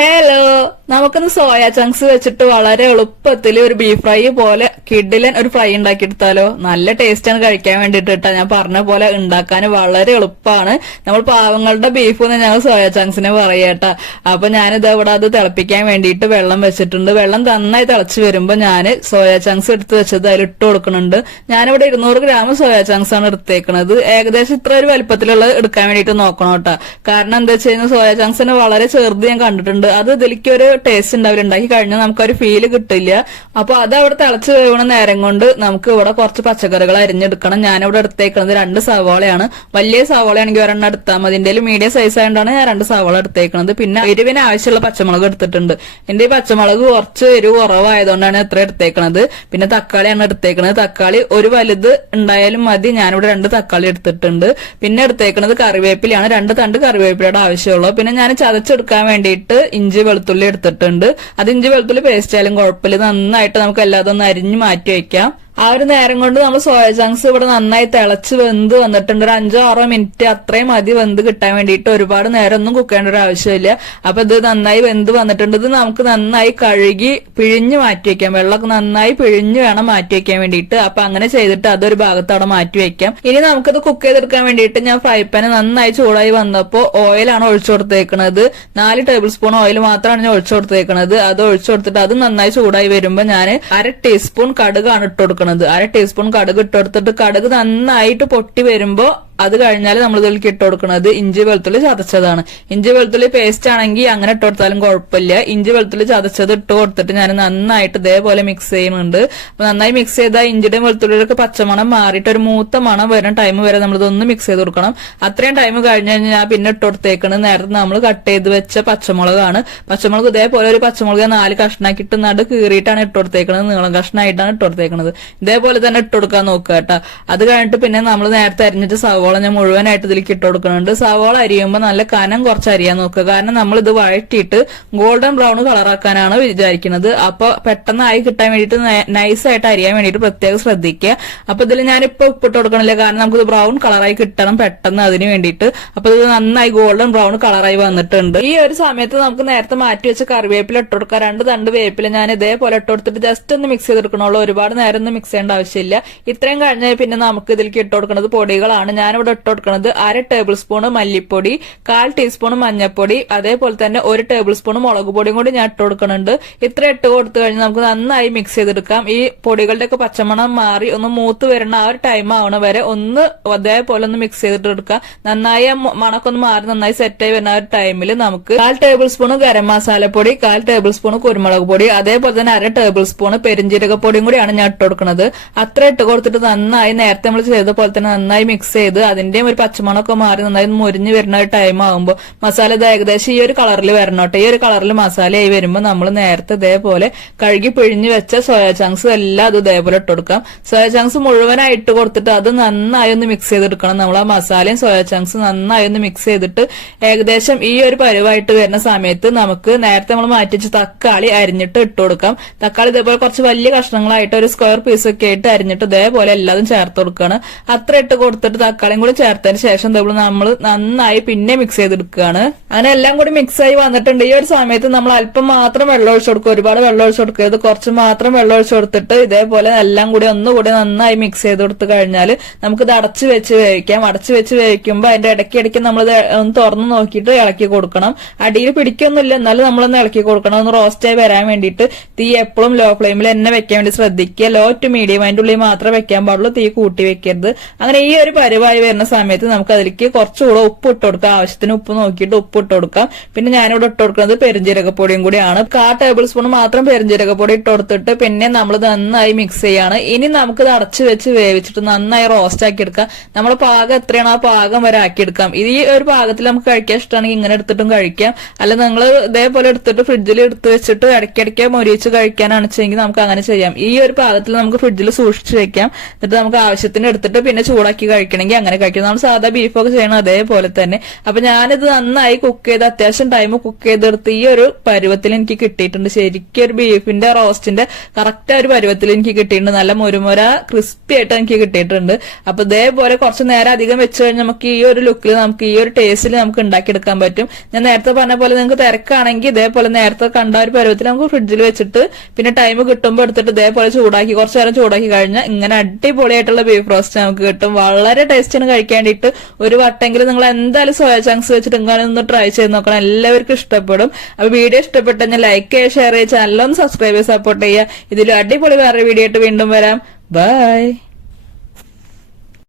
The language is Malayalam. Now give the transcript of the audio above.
Hello. നമുക്കിന്ന് സോയ ചങ്ക്സ് വെച്ചിട്ട് വളരെ എളുപ്പത്തിൽ ഒരു ബീഫ് ഫ്രൈ പോലെ കിഡിലൻ ഒരു ഫ്രൈ ഉണ്ടാക്കിയെടുത്താലോ? നല്ല ടേസ്റ്റാണ് കഴിക്കാൻ വേണ്ടിട്ട് കേട്ടോ ഞാൻ പറഞ്ഞ പോലെ ഉണ്ടാക്കാൻ വളരെ എളുപ്പമാണ്. നമ്മൾ പാവങ്ങളുടെ ബീഫ് എന്ന് ഞങ്ങൾ സോയ ചങ്ക്സിനെ പറയാട്ടാ അപ്പൊ ഞാനിത് ഇവിടെ അത് തിളപ്പിക്കാൻ വേണ്ടിയിട്ട് വെള്ളം വെച്ചിട്ടുണ്ട്. വെള്ളം നന്നായി തിളച്ച് വരുമ്പോൾ ഞാൻ സോയ ചങ്ക്സ് എടുത്ത് വെച്ചത് അതിൽ ഇട്ട് കൊടുക്കുന്നുണ്ട്. ഞാനിവിടെ ഇരുന്നൂറ് ഗ്രാം സോയ ചങ്ക്സ് ആണ് എടുത്തേക്കുന്നത് ഏകദേശം ഇത്ര ഒരു വലിപ്പത്തിലുള്ളത് എടുക്കാൻ വേണ്ടിയിട്ട് നോക്കണം കേട്ടോ കാരണം എന്താ വെച്ച് കഴിഞ്ഞാൽ സോയ ചങ്ക്സിന് വളരെ ചെറുത് ഞാൻ കണ്ടിട്ടുണ്ട്. അത് ഇതിലേക്ക് ഒരു ടേസ്റ്റ് ഉണ്ടാവില്ല. ഉണ്ടാക്കി കഴിഞ്ഞാൽ നമുക്ക് ഒരു ഫീൽ കിട്ടില്ല. അപ്പൊ അത് അവിടെ തിളച്ച് വേവണ നേരം കൊണ്ട് നമുക്ക് ഇവിടെ കുറച്ച് പച്ചക്കറികൾ അരിഞ്ഞെടുക്കണം. ഞാനിവിടെ എടുത്തേക്കുന്നത് രണ്ട് സവാളയാണ്. വലിയ സവാളയാണെങ്കിൽ ഒരെണ്ണം എടുത്താൽ മതി. എന്തെങ്കിലും മീഡിയം സൈസ് ആയതുകൊണ്ടാണ് ഞാൻ രണ്ട് സവാള എടുത്തേക്കുന്നത് പിന്നെ എരിവിന് ആവശ്യമുള്ള പച്ചമുളക് എടുത്തിട്ടുണ്ട്. എന്റെ ഈ പച്ചമുളക് കുറച്ച് എരിവ് കുറവായതുകൊണ്ടാണ് എത്ര എടുത്തേക്കണത്. പിന്നെ തക്കാളിയാണ് എടുത്തേക്കണത്. തക്കാളി ഒരു വലുത് ഉണ്ടായാലും മതി. ഞാനിവിടെ രണ്ട് തക്കാളി എടുത്തിട്ടുണ്ട്. പിന്നെ എടുത്തേക്കണത് കറിവേപ്പിലയാണ്. രണ്ട് തണ്ട് കറിവേപ്പിലയുടെ ആവശ്യമുള്ളൂ. പിന്നെ ഞാൻ ചതച്ചെടുക്കാൻ വേണ്ടിയിട്ട് ഇഞ്ചി വെളുത്തുള്ളി എടുത്തിട്ടുണ്ട്. അത് ഇഞ്ചി വെളുത്തുള്ളി പേസ്റ്റ് ആയാലും കുഴപ്പമില്ല. നന്നായിട്ട് നമുക്ക് എല്ലാതൊന്നും അരിഞ്ഞ് മാറ്റി വെക്കാം. ആ ഒരു നേരം കൊണ്ട് നമ്മൾ സോയ ചങ്ക്സ് ഇവിടെ നന്നായി തിളച്ച് വെന്ത് വന്നിട്ടുണ്ട്. ഒരു അഞ്ചോ ആറോ മിനിറ്റ് അത്രയും മതി വെന്ത് കിട്ടാൻ വേണ്ടിയിട്ട്. ഒരുപാട് നേരം ഒന്നും കുക്ക് ചെയ്യേണ്ട ഒരു ആവശ്യമില്ല. അപ്പൊ ഇത് നന്നായി വെന്ത് വന്നിട്ടുണ്ട്. ഇത് നമുക്ക് നന്നായി കഴുകി പിഴിഞ്ഞ് മാറ്റി വെക്കാം. വെള്ളമൊക്കെ നന്നായി പിഴിഞ്ഞ് വേണം മാറ്റി വെക്കാൻ വേണ്ടിയിട്ട്. അപ്പൊ അങ്ങനെ ചെയ്തിട്ട് അതൊരു ഭാഗത്ത് അവിടെ മാറ്റി വെക്കാം. ഇനി നമുക്കത് കുക്ക് ചെയ്തെടുക്കാൻ വേണ്ടിയിട്ട് ഞാൻ ഫ്രൈ പാന് നന്നായി ചൂടായി വന്നപ്പോൾ ഓയിലാണ് ഒഴിച്ചു കൊടുത്തേക്കുന്നത് നാല് ടേബിൾ സ്പൂൺ ഓയിൽ മാത്രമാണ് ഞാൻ ഒഴിച്ചു കൊടുത്തേക്കുന്നത് അത് ഒഴിച്ചു കൊടുത്തിട്ട് അത് നന്നായി ചൂടായി വരുമ്പോൾ ഞാൻ അര ടീസ്പൂൺ കടുകാണ് ഇട്ട് കൊടുക്കുന്നത് അര ടീസ്പൂൺ കടുക് ഇട്ടെടുത്തിട്ട് കടുക് നന്നായിട്ട് പൊട്ടി വരുമ്പോ അത് കഴിഞ്ഞാൽ നമ്മൾ ഇതിലേക്ക് ഇട്ട് കൊടുക്കുന്നത് ഇഞ്ചി വെളുത്തുള്ളി ചതച്ചതാണ്. ഇഞ്ചി വെളുത്തുള്ളി പേസ്റ്റ് ആണെങ്കിൽ അങ്ങനെ ഇട്ട് കൊടുത്താലും കുഴപ്പമില്ല ഇഞ്ചി വെളുത്തുള്ളി ചതച്ചത് ഇട്ട് കൊടുത്തിട്ട് ഞാൻ നന്നായിട്ട് ഇതേപോലെ മിക്സ് ചെയ്യുന്നുണ്ട്. അപ്പൊ നന്നായി മിക്സ് ചെയ്താൽ ഇഞ്ചിയുടെയും വെളുത്തുള്ളിയുടെ പച്ചമണം മാറിയിട്ട് ഒരു മൂത്ത മണം വരുന്ന ടൈം വരെ നമ്മൾ ഇതൊന്ന് മിക്സ് ചെയ്ത് കൊടുക്കണം. അത്രയും ടൈം കഴിഞ്ഞ് കഴിഞ്ഞാൽ ഞാൻ പിന്നെ ഇട്ട് കൊടുത്തേക്കുന്നത് നേരത്തെ നമ്മൾ കട്ട് ചെയ്ത് വെച്ച പച്ചമുളകാണ്. പച്ചമുളക് ഇതേപോലെ ഒരു പച്ചമുളക് നാല് കഷ്ണാക്കിയിട്ട് നടു കീറിയിട്ടാണ് ഇട്ട് കൊടുത്തേക്കുന്നത് നീളം കഷ്ണമായിട്ടാണ് ഇട്ട് കൊടുത്തേക്കുന്നത് ഇതേപോലെ തന്നെ ഇട്ട് കൊടുക്കാൻ നോക്കുക കേട്ടോ. അത് കഴിഞ്ഞിട്ട് പിന്നെ നമ്മൾ നേരത്തെ അരിഞ്ഞിട്ട് സവോള ഞാൻ മുഴുവനായിട്ട് ഇതിലേക്ക് ഇട്ട് കൊടുക്കുന്നുണ്ട് സവോള അരിയുമ്പോൾ നല്ല കനം കുറച്ച് അരിയാൻ നോക്കുക. കാരണം നമ്മൾ ഇത് വഴറ്റിയിട്ട് ഗോൾഡൻ ബ്രൗൺ കളറാക്കാനാണ് വിചാരിക്കുന്നത്. അപ്പൊ പെട്ടെന്ന് ആയി കിട്ടാൻ വേണ്ടിയിട്ട് നൈസായിട്ട് അരിയാൻ വേണ്ടിയിട്ട് പ്രത്യേകം ശ്രദ്ധിക്കുക. അപ്പൊ ഇതിൽ ഞാനിപ്പോ ഉപ്പിട്ട് കൊടുക്കണില്ല. കാരണം നമുക്ക് ബ്രൗൺ കളറായി കിട്ടണം പെട്ടെന്ന് അതിന് വേണ്ടിയിട്ട്. അപ്പൊ ഇത് നന്നായി ഗോൾഡൻ ബ്രൗൺ കളറായി വന്നിട്ടുണ്ട്. ഈ ഒരു സമയത്ത് നമുക്ക് നേരത്തെ മാറ്റി വെച്ച കറിവേപ്പില ഇട്ട് കൊടുക്കാം. രണ്ട് തണ്ട് വേപ്പില ഞാൻ ഇതേപോലെ ഇട്ട് കൊടുത്തിട്ട് ജസ്റ്റ് ഒന്ന് മിക്സ് ചെയ്തെടുക്കണുള്ളൂ. ഒരുപാട് നേരം ഒന്നും മിക്സ് ചെയ്യേണ്ട ആവശ്യമില്ല. ഇത്രയും കഴിഞ്ഞാൽ പിന്നെ നമുക്ക് ഇതിലേക്ക് ഇട്ട് കൊടുക്കുന്നത് പൊടികളാണ്. ഞാനിവിടെ ഇട്ട് കൊടുക്കുന്നത് അര ടേബിൾ സ്പൂൺ മല്ലിപ്പൊടി കാൽ ടീസ്പൂൺ മഞ്ഞൾപ്പൊടി അതേപോലെ തന്നെ ഒരു ടേബിൾ സ്പൂൺ മുളക് പൊടിയും കൂടി ഞാൻ ഇട്ട് കൊടുക്കുന്നുണ്ട് ഇത്ര ഇട്ട് കൊടുത്തു കഴിഞ്ഞാൽ നമുക്ക് നന്നായി മിക്സ് ചെയ്തെടുക്കാം. ഈ പൊടികളുടെ ഒക്കെ പച്ചമണം മാറി ഒന്ന് മൂത്ത് വരുന്ന ആ ഒരു ടൈം ആവണ വരെ ഒന്ന് അതേപോലെ ഒന്ന് മിക്സ് ചെയ്തിട്ട് എടുക്കാം നന്നായി ആ മ- ഒന്ന് മാറി നന്നായി സെറ്റ് ആയി വരുന്ന ആ ഒരു ടൈമിൽ നമുക്ക് കാൽ ടേബിൾ സ്പൂൺ ഗരം മസാലപ്പൊടി കാൽ ടേബിൾ സ്പൂൺ കുരുമുളക് പൊടി അതേപോലെ തന്നെ അര ടേബിൾ സ്പൂൺ പെരിഞ്ജീരകപ്പൊടിയും കൂടിയാണ് ഞാൻ ഇട്ട് കൊടുക്കുന്നത് അത്ര ഇട്ട് കൊടുത്തിട്ട് നന്നായി നേരത്തെ നമ്മൾ ചെയ്ത പോലെ തന്നെ നന്നായി മിക്സ് ചെയ്ത് അതിന്റെയും ഒരു പച്ചമണമൊക്കെ മാറി നന്നായി മുരിഞ്ഞ് വരുന്ന ഒരു ടൈം ആകുമ്പോൾ മസാല ഇത് ഏകദേശം ഈ ഒരു കളറിൽ വരണോട്ടെ ഈ ഒരു കളറിൽ മസാലയായി വരുമ്പോൾ നമ്മൾ നേരത്തെ ഇതേപോലെ കഴുകി പിഴിഞ്ഞ് വെച്ച സോയ ചങ്ക്സ് എല്ലാം അത് ഇതേപോലെ ഇട്ട് കൊടുക്കാം. സോയ ചങ്ക്സ് മുഴുവനായി ഇട്ട് കൊടുത്തിട്ട് അത് നന്നായി ഒന്ന് മിക്സ് ചെയ്തെടുക്കണം. നമ്മൾ ആ മസാലയും സോയ ചങ്ക്സ് നന്നായി ഒന്ന് മിക്സ് ചെയ്തിട്ട് ഏകദേശം ഈ ഒരു പരുവായിട്ട് വരുന്ന സമയത്ത് നമുക്ക് നേരത്തെ നമ്മൾ മാറ്റി വെച്ച തക്കാളി അരിഞ്ഞിട്ട് ഇട്ട് കൊടുക്കാം. തക്കാളി ഇതേപോലെ കുറച്ച് വലിയ കഷ്ണങ്ങളായിട്ട് ഒരു സ്ക്വയർ പീസ് ഒക്കെ ആയിട്ട് അരിഞ്ഞിട്ട് ഇതേപോലെ എല്ലാതും ചേർത്ത് കൊടുക്കുകയാണ് അത്ര ഇട്ട് കൊടുത്തിട്ട് തക്കാളിയും കൂടി ചേർത്തതിന് ശേഷം ഇതേപോലെ നമ്മൾ നന്നായി പിന്നെ മിക്സ് ചെയ്തെടുക്കുകയാണ്. അങ്ങനെ എല്ലാം കൂടി മിക്സ് ആയി വന്നിട്ടുണ്ട്. ഈ ഒരു സമയത്ത് നമ്മൾ അല്പം മാത്രം വെള്ളം ഒഴിച്ചു കൊടുക്കുക ഒരുപാട് വെള്ളം ഒഴിച്ചു കൊടുക്കരുത്. കുറച്ച് മാത്രം വെള്ളം ഒഴിച്ചു കൊടുത്തിട്ട് ഇതേപോലെ എല്ലാം കൂടി ഒന്നുകൂടി നന്നായി മിക്സ് ചെയ്ത് കൊടുത്തു കഴിഞ്ഞാൽ നമുക്കിത് അടച്ചു വെച്ച് വേവിക്കാം. അടച്ചു വെച്ച് വേവിക്കുമ്പോൾ അതിന്റെ ഇടയ്ക്ക് ഇടയ്ക്ക് നമ്മൾ ഒന്ന് തുറന്ന് നോക്കിയിട്ട് ഇളക്കി കൊടുക്കണം. അടിയിൽ പിടിക്കൊന്നുമില്ല. എന്നാലും നമ്മളൊന്ന് ഇളക്കി കൊടുക്കണം. ഒന്ന് റോസ്റ്റായി വരാൻ വേണ്ടിയിട്ട് തീ എപ്പോഴും ലോ ഫ്ലെയിമിൽ എന്നെ വെക്കാൻ വേണ്ടി ശ്രദ്ധിക്കുക. ലോ ടു മീഡിയം അതിന്റെ ഉള്ളിൽ മാത്രമേ വെക്കാൻ പാടുള്ളൂ. തീ കൂട്ടി വെക്കരുത്. അങ്ങനെ ഈ ഒരു പരുവായി വരുന്ന സമയത്ത് നമുക്ക് അതിലേക്ക് കുറച്ചുകൂടെ ഉപ്പ് ഇട്ട് കൊടുക്കാം. ആവശ്യത്തിന് ഉപ്പ് നോക്കിയിട്ട് ഉപ്പ് ഇട്ട് കൊടുക്കാം. പിന്നെ ഞാനിവിടെ ഇട്ട് കൊടുക്കുന്നത് പെരുംജീരകപ്പൊടിയും കൂടിയാണ്. കാ ടേബിൾ സ്പൂൺ മാത്രം പെരുംജീരകപ്പൊടി ഇട്ട് കൊടുത്തിട്ട് പിന്നെ നമ്മൾ നന്നായി മിക്സ് ചെയ്യാണ്. ഇനി നമുക്ക് ഇത് അടച്ചു വെച്ച് വേവിച്ചിട്ട് നന്നായി റോസ്റ്റ് ആക്കി എടുക്കാം. നമ്മൾ പാകം എത്രയാണ് ആ പാകം വരെ ആക്കിയെടുക്കാം ഇത് ഈ ഒരു പാകത്തിൽ നമുക്ക് കഴിക്കാൻ ഇഷ്ടമാണെങ്കിൽ ഇങ്ങനെ എടുത്തിട്ടും കഴിക്കാം. അല്ല നിങ്ങൾ ഇതേപോലെ എടുത്തിട്ട് ഫ്രിഡ്ജിൽ എടുത്ത് വെച്ചിട്ട് ഇടയ്ക്കിടയ്ക്ക് മൊരിച്ച് കഴിക്കാനാണ് വെച്ചെങ്കിൽ നമുക്ക് അങ്ങനെ ചെയ്യാം. ഈ ഒരു പാകത്തിൽ നമുക്ക് ഫ്രിഡ്ജിൽ സൂക്ഷിച്ച് വെക്കാം. എന്നിട്ട് നമുക്ക് ആവശ്യത്തിന് എടുത്തിട്ട് പിന്നെ ചൂടാക്കി കഴിക്കണമെങ്കിൽ അങ്ങനെ അങ്ങനെ കഴിക്കും. നമ്മൾ സാധാ ബീഫൊക്കെ ചെയ്യണം അതേപോലെ തന്നെ. അപ്പൊ ഞാനിത് നന്നായി കുക്ക് ചെയ്ത് അത്യാവശ്യം ടൈം കുക്ക് ചെയ്തെടുത്ത് ഈ ഒരു പരുവത്തിൽ എനിക്ക് കിട്ടിയിട്ടുണ്ട്. ശരിക്കും ഒരു ബീഫിന്റെ റോസ്റ്റിന്റെ കറക്റ്റ് ഒരു പരുവത്തിൽ എനിക്ക് കിട്ടിയിട്ടുണ്ട്. നല്ല മുരുമുര ക്രിസ്പി ആയിട്ട് എനിക്ക് കിട്ടിയിട്ടുണ്ട്. അപ്പൊ ഇതേപോലെ കുറച്ച് നേരം അധികം വെച്ച് കഴിഞ്ഞാൽ നമുക്ക് ഈ ഒരു ലുക്കിൽ നമുക്ക് ഈ ഒരു ടേസ്റ്റിൽ നമുക്ക് ഉണ്ടാക്കിയെടുക്കാൻ പറ്റും. ഞാൻ നേരത്തെ പറഞ്ഞ പോലെ നിങ്ങൾക്ക് തിരക്കാണെങ്കിൽ ഇതേപോലെ നേരത്തെ കണ്ട ഒരു പരുവത്തിൽ നമുക്ക് ഫ്രിഡ്ജിൽ വെച്ചിട്ട് പിന്നെ ടൈം കിട്ടുമ്പോൾ എടുത്തിട്ട് ഇതേപോലെ ചൂടാക്കി കുറച്ച് നേരം ചൂടാക്കി കഴിഞ്ഞാൽ ഇങ്ങനെ അടിപൊളിയായിട്ടുള്ള ബീഫ് റോസ്റ്റ് നമുക്ക് കിട്ടും. വളരെ ടേസ്റ്റിന് കഴിക്കാൻ വേണ്ടിയിട്ട് ഒരു വട്ടെങ്കിലും നിങ്ങൾ എന്തായാലും സോയ ചങ്ക്സ് വെച്ചിട്ട് ഇങ്ങനെ ഒന്ന് ട്രൈ ചെയ്ത് നോക്കണം. എല്ലാവർക്കും ഇഷ്ടപ്പെടും. അപ്പൊ വീഡിയോ ഇഷ്ടപ്പെട്ടെങ്കിൽ ലൈക്ക് ചെയ്യുക ഷെയർ ചെയ്യുക ചാനലൊന്ന് സബ്സ്ക്രൈബ് ചെയ്ത് സപ്പോർട്ട് ചെയ്യുക. ഇതിലും അടിപൊളി വേറെ വീഡിയോ ആയിട്ട് വീണ്ടും വരാം. ബൈ